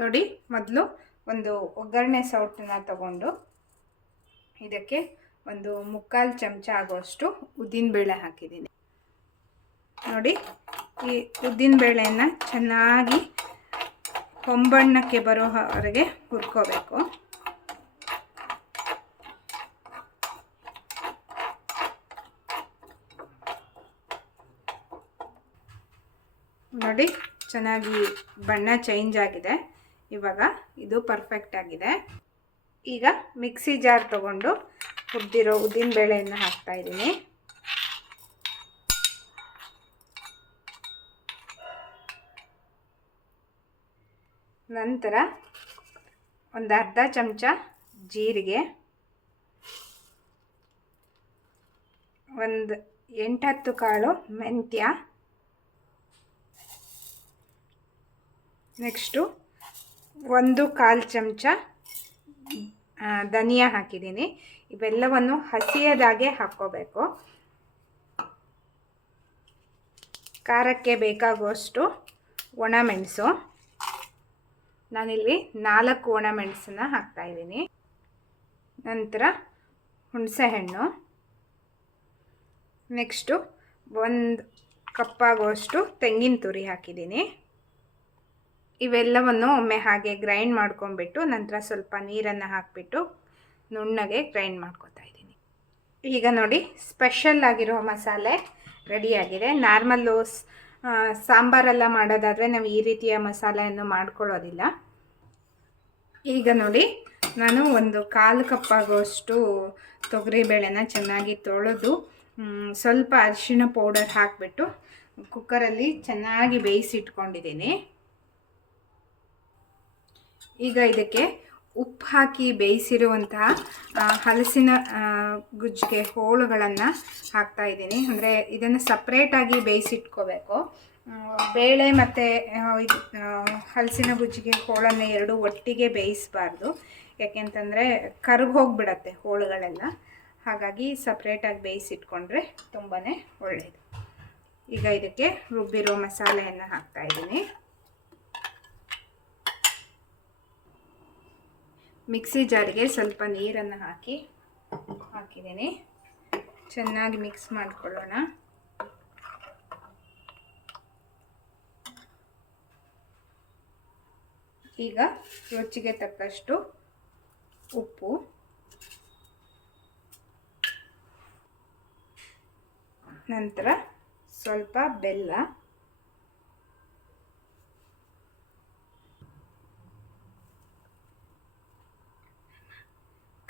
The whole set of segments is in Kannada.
ನೋಡಿ, ಮೊದಲು ಒಂದು ಒಗ್ಗರಣೆ ಸೌಟನ್ನ ತಗೊಂಡು ಇದಕ್ಕೆ ಒಂದು ಮುಕ್ಕಾಲು ಚಮಚ ಆಗುವಷ್ಟು ಉದ್ದಿನಬೇಳೆ ಹಾಕಿದ್ದೀನಿ. ನೋಡಿ, ಈ ಉದ್ದಿನಬೇಳೆಯನ್ನು ಚೆನ್ನಾಗಿ ಹೊಂಬಣ್ಣಕ್ಕೆ ಬರೋವರೆಗೆ ಹುರ್ಕೋಬೇಕು. ನೋಡಿ, ಚೆನ್ನಾಗಿ ಬಣ್ಣ ಚೇಂಜ್ ಆಗಿದೆ. ಇವಾಗ ಇದು ಪರ್ಫೆಕ್ಟ್ ಆಗಿದೆ. ಈಗ ಮಿಕ್ಸಿ ಜಾರ್ ತಗೊಂಡು ಹುಬ್ಬ್ದಿರೋ ಉದ್ದಿನ ಬೇಳೆಯನ್ನು ಹಾಕ್ತಾ ಇದ್ದೀನಿ. ನಂತರ ಒಂದು ಅರ್ಧ ಚಮಚ ಜೀರಿಗೆ, ಒಂದು ಎಂಟತ್ತು ಕಾಳು ಮೆಂತ್ಯ, ನೆಕ್ಸ್ಟು ಒಂದು ಕಾಲು ಚಮಚ ಧನಿಯಾ ಹಾಕಿದ್ದೀನಿ. ಇವೆಲ್ಲವನ್ನು ಹಸಿಯದಾಗೆ ಹಾಕ್ಕೋಬೇಕು. ಖಾರಕ್ಕೆ ಬೇಕಾಗುವಷ್ಟು ಒಣಮೆಣಸು ನಾನಿಲ್ಲಿ ನಾಲ್ಕು ಒಣಮೆಣಸನ್ನ ಹಾಕ್ತಾಯಿದ್ದೀನಿ ನಂತರ ಹುಣಸೆಹಣ್ಣು. ನೆಕ್ಸ್ಟು ಒಂದು ಕಪ್ಪಾಗುವಷ್ಟು ತೆಂಗಿನ ತುರಿ ಹಾಕಿದ್ದೀನಿ. ಇವೆಲ್ಲವನ್ನು ಒಮ್ಮೆ ಹಾಗೆ ಗ್ರೈಂಡ್ ಮಾಡ್ಕೊಂಬಿಟ್ಟು ನಂತರ ಸ್ವಲ್ಪ ನೀರನ್ನು ಹಾಕಿಬಿಟ್ಟು ನುಣ್ಣಗೆ ಗ್ರೈಂಡ್ ಮಾಡ್ಕೊತಾ ಇದ್ದೀನಿ. ಈಗ ನೋಡಿ ಸ್ಪೆಷಲ್ ಆಗಿರೋ ಮಸಾಲೆ ರೆಡಿಯಾಗಿದೆ ನಾರ್ಮಲ್ಲು ಸಾಂಬಾರೆಲ್ಲ ಮಾಡೋದಾದರೆ ನಾವು ಈ ರೀತಿಯ ಮಸಾಲೆಯನ್ನು ಮಾಡ್ಕೊಳ್ಳೋದಿಲ್ಲ. ಈಗ ನೋಡಿ, ನಾನು ಒಂದು ಕಾಲು ಕಪ್ಪಾಗುವಷ್ಟು ತೊಗರಿಬೇಳೆನ ಚೆನ್ನಾಗಿ ತೊಳೆದು ಸ್ವಲ್ಪ ಅರಿಶಿಣ ಪೌಡರ್ ಹಾಕಿಬಿಟ್ಟು ಕುಕ್ಕರಲ್ಲಿ ಚೆನ್ನಾಗಿ ಬೇಯಿಸಿಟ್ಕೊಂಡಿದ್ದೀನಿ. ಈಗ ಇದಕ್ಕೆ ಉಪ್ಪು ಹಾಕಿ ಬೇಯಿಸಿರುವಂತಹ ಹಲಸಿನ ಗುಜ್ಜಿಗೆ ಹೋಳುಗಳನ್ನು ಹಾಕ್ತಾ ಇದ್ದೀನಿ. ಅಂದರೆ ಇದನ್ನು ಸಪ್ರೇಟಾಗಿ ಬೇಯಿಸಿಟ್ಕೋಬೇಕು. ಬೇಳೆ ಮತ್ತು ಹಲಸಿನ ಗುಜ್ಜಿಗೆ ಹೋಳನ್ನು ಎರಡು ಒಟ್ಟಿಗೆ ಬೇಯಿಸಬಾರ್ದು. ಯಾಕೆಂತಂದರೆ ಕರ್ಗೆ ಹೋಗಿಬಿಡತ್ತೆ ಹೋಳುಗಳೆಲ್ಲ. ಹಾಗಾಗಿ ಸಪ್ರೇಟಾಗಿ ಬೇಯಿಸಿಟ್ಕೊಂಡ್ರೆ ತುಂಬಾ ಒಳ್ಳೆಯದು ಈಗ ಇದಕ್ಕೆ ರುಬ್ಬಿರೋ ಮಸಾಲೆಯನ್ನು ಹಾಕ್ತಾಯಿದ್ದೀನಿ ಮಿಕ್ಸಿ ಜಾರಿಗೆ ಸ್ವಲ್ಪ ನೀರನ್ನು ಹಾಕಿ ಹಾಕಿದ್ದೀನಿ. ಚೆನ್ನಾಗಿ ಮಿಕ್ಸ್ ಮಾಡಿಕೊಳ್ಳೋಣ. ಈಗ ರುಚಿಗೆ ತಕ್ಕಷ್ಟು ಉಪ್ಪು. ನಂತರ ಸ್ವಲ್ಪ ಬೆಲ್ಲ.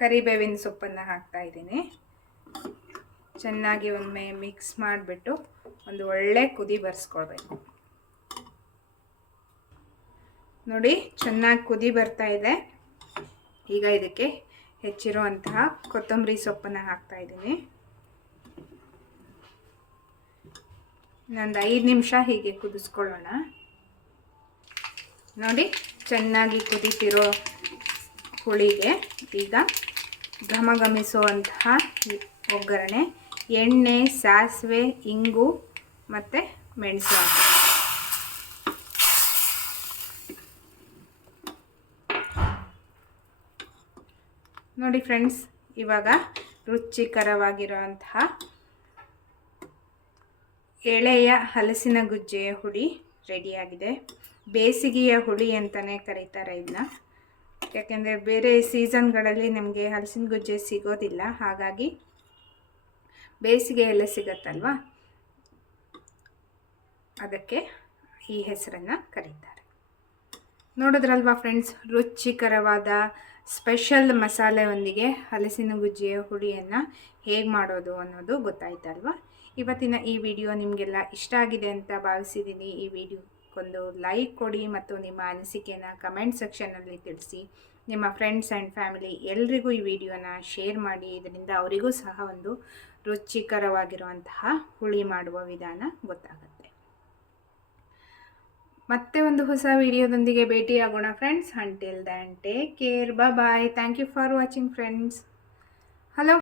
ಕರಿಬೇವಿನ ಸೊಪ್ಪನ್ನು ಹಾಕ್ತಾ ಇದ್ದೀನಿ. ಚೆನ್ನಾಗಿ ಒಮ್ಮೆ ಮಿಕ್ಸ್ ಮಾಡಿಬಿಟ್ಟು ಒಂದು ಒಳ್ಳೆ ಕುದಿ ಬರ್ಸ್ಕೊಳ್ಬೇಕು. ನೋಡಿ, ಚೆನ್ನಾಗಿ ಕುದಿ ಬರ್ತಾ ಇದೆ. ಈಗ ಇದಕ್ಕೆ ಹೆಚ್ಚಿರುವಂತಹ ಕೊತ್ತಂಬರಿ ಸೊಪ್ಪನ್ನು ಹಾಕ್ತಾ ಇದ್ದೀನಿ. ಇನ್ನೊಂದು ಐದು ನಿಮಿಷ ಹೀಗೆ ಕುದಿಸ್ಕೊಳ್ಳೋಣ. ನೋಡಿ, ಚೆನ್ನಾಗಿ ಕುದಿತಿರೋ ಹುಳಿಗೆ ಈಗ ಘಮಘಮಿಸುವಂತಹ ಒಗ್ಗರಣೆ, ಎಣ್ಣೆ, ಸಾಸಿವೆ, ಇಂಗು ಮತ್ತು ಮೆಣಸು ನೋಡಿ ಫ್ರೆಂಡ್ಸ್ ಇವಾಗ ರುಚಿಕರವಾಗಿರುವಂತಹ ಎಳೆಯ ಹಲಸಿನ ಗುಜ್ಜೆಯ ಹುಳಿ ರೆಡಿಯಾಗಿದೆ ಬೇಸಿಗೆಯ ಹುಳಿ ಅಂತಲೇ ಕರೀತಾರೆ ಇದನ್ನ ಯಾಕೆಂದರೆ ಬೇರೆ ಸೀಸನ್ಗಳಲ್ಲಿ ನಮಗೆ ಹಲಸಿನ ಗುಜ್ಜೆ ಸಿಗೋದಿಲ್ಲ. ಹಾಗಾಗಿ ಬೇಸಿಗೆಯಲ್ಲೇ ಸಿಗತ್ತಲ್ವ? ಅದಕ್ಕೆ ಈ ಹೆಸರನ್ನು ಕರೀತಾರೆ. ನೋಡಿದ್ರಲ್ವಾ ಫ್ರೆಂಡ್ಸ್, ರುಚಿಕರವಾದ ಸ್ಪೆಷಲ್ ಮಸಾಲೆಯೊಂದಿಗೆ ಹಲಸಿನ ಗುಜ್ಜೆಯ ಹುಳಿಯನ್ನು ಹೇಗೆ ಮಾಡೋದು ಅನ್ನೋದು ಗೊತ್ತಾಯ್ತಲ್ವ? ಇವತ್ತಿನ ಈ ವಿಡಿಯೋ ನಿಮಗೆಲ್ಲ ಇಷ್ಟ ಆಗಿದೆ ಅಂತ ಭಾವಿಸಿದ್ದೀನಿ. ಈ ವಿಡಿಯೋಕ್ಕೊಂದು ಲೈಕ್ ಕೊಡಿ ಮತ್ತು ನಿಮ್ಮ ಅನಿಸಿಕೆನ ಕಮೆಂಟ್ ಸೆಕ್ಷನಲ್ಲಿ ತಿಳಿಸಿ. ನಿಮ್ಮ ಫ್ರೆಂಡ್ಸ್ ಆ್ಯಂಡ್ ಫ್ಯಾಮಿಲಿ ಎಲ್ರಿಗೂ ಈ ವಿಡಿಯೋನ ಶೇರ್ ಮಾಡಿ. ಇದರಿಂದ ಅವರಿಗೂ ಸಹ ಒಂದು ರುಚಿಕರವಾಗಿರುವಂತಹ ಹುಳಿ ಮಾಡುವ ವಿಧಾನ ಗೊತ್ತಾಗುತ್ತೆ. ಮತ್ತೆ ಒಂದು ಹೊಸ ವಿಡಿಯೋದೊಂದಿಗೆ ಭೇಟಿಯಾಗೋಣ friends until then take care bye thank you for watching friends